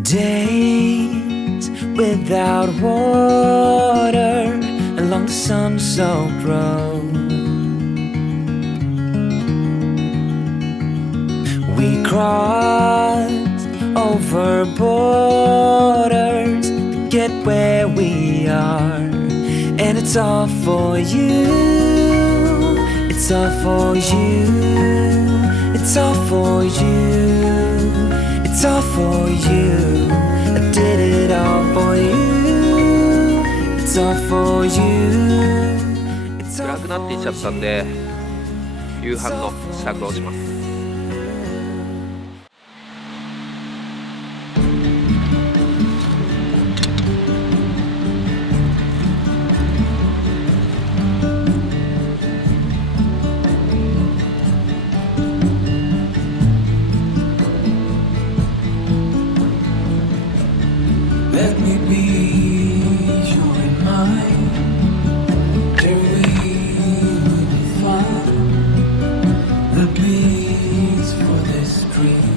Days without water along the sun-soaked road. We crossed over borders to get where we are, and it's all for you. It's all for you. It's all for you. It's all for you. I did it all for you. It's all for you. It's all 暗くなっていっちゃったんで夕飯の支度をします。Let me be your mind. Till we find the beats for this dream.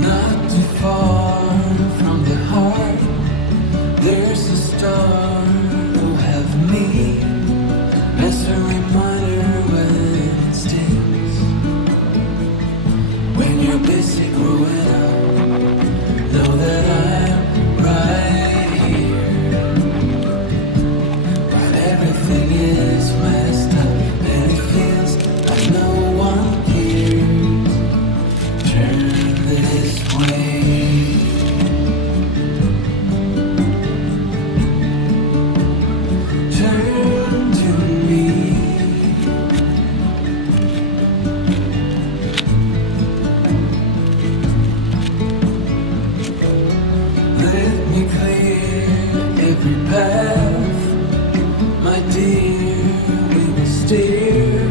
Not too far from the heart, there's a star who have me as a reminder when it stings. When you're busy growing up, know that I'm right here. But everything is messed up, and it feels like no one cares. Turn this way. Turn to me. Let me clear every path, my dear. We will steer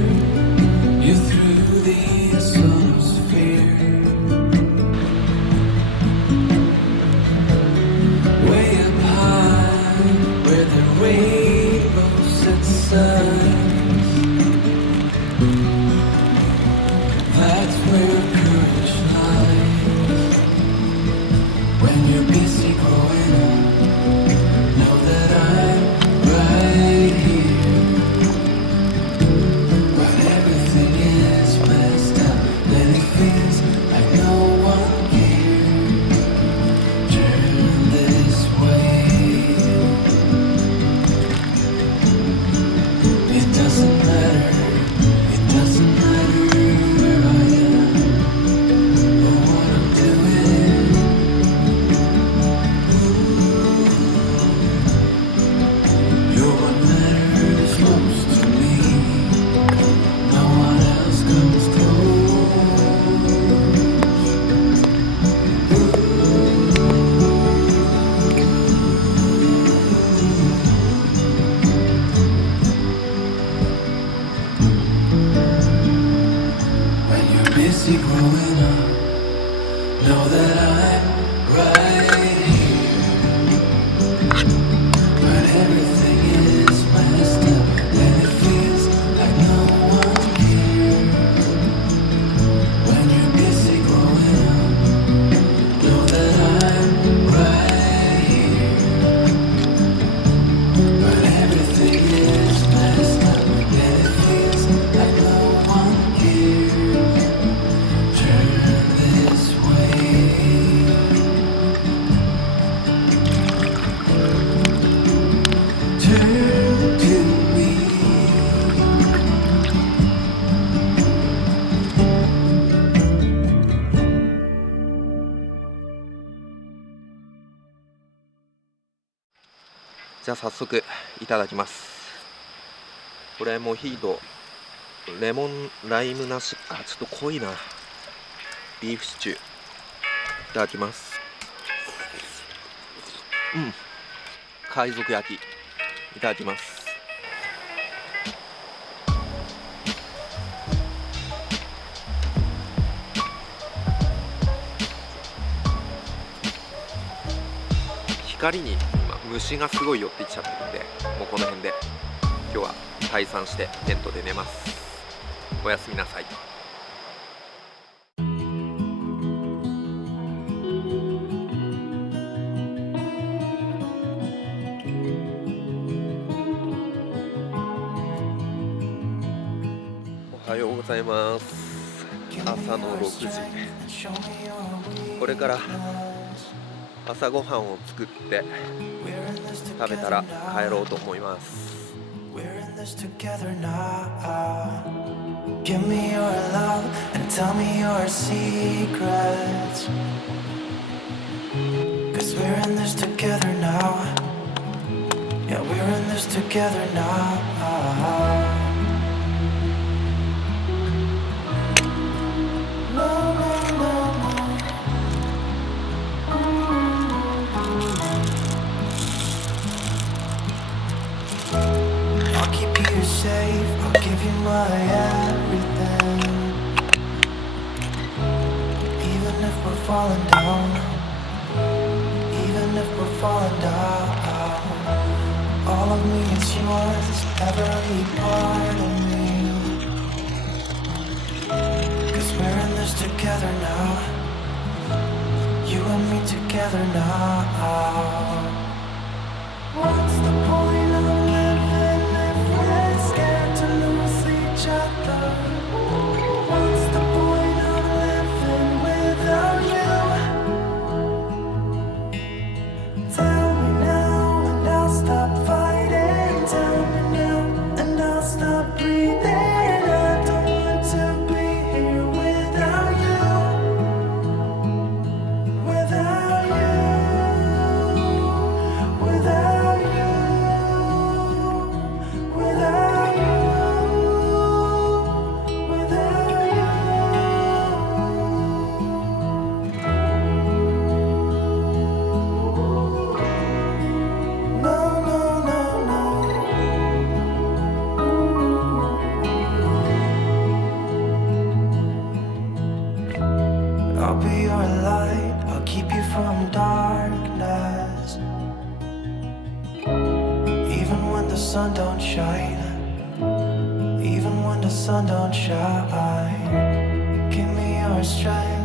you through the sonosphere. Way up high, where the rainbow sets signs. That's where courage lies. When you're busy growing up, know that I'm right here. But everything is messed up, and it feels like no one cares. Turn this way. It doesn't matter. It doesn't matter where I am or what I'm doing. You're what matters most to me. No one else comes close. When you're busy growing up, know that I'm right here. But everything is messed up, and it feels like no one cares. When you're busy growing up, know that I'm right here. But everything is messed up, and it feels like no one cares. Turn this way. Turn to me.じゃあ早速いただきます。これモヒートレモンライムなし、ちょっと濃いな。ビーフシチューいただきます。海賊焼きいただきます。光に今虫がすごい寄ってきちゃってるんで、もうこの辺で今日は退散してテントで寝ます。おやすみなさい。ざいます。朝の6時。これから朝ごはんを作って食べたら帰ろうと思います。Give me your love and tell me your secrets. 'Cause we're in this together now. Yeah, we're in this together now. No, no, no, no. I'll keep you safe, I'll give you my everything. Even if we're falling down, even if we're falling down, all of me is yours, every part of me. 'Cause we're in this together now, you and me together now. What's the point of living if we're scared to lose each other? What's the point of living without you? Tell me now and I'll stop fighting. Tell me now and I'll stop breathing. I don't want to be here without you. Without you. Without you. Without you. Without you. No, no, no, no. I'll be your light, I'll keep you from darkness. Even when the sun don't shine, even when the sun don't shine, give me your strength.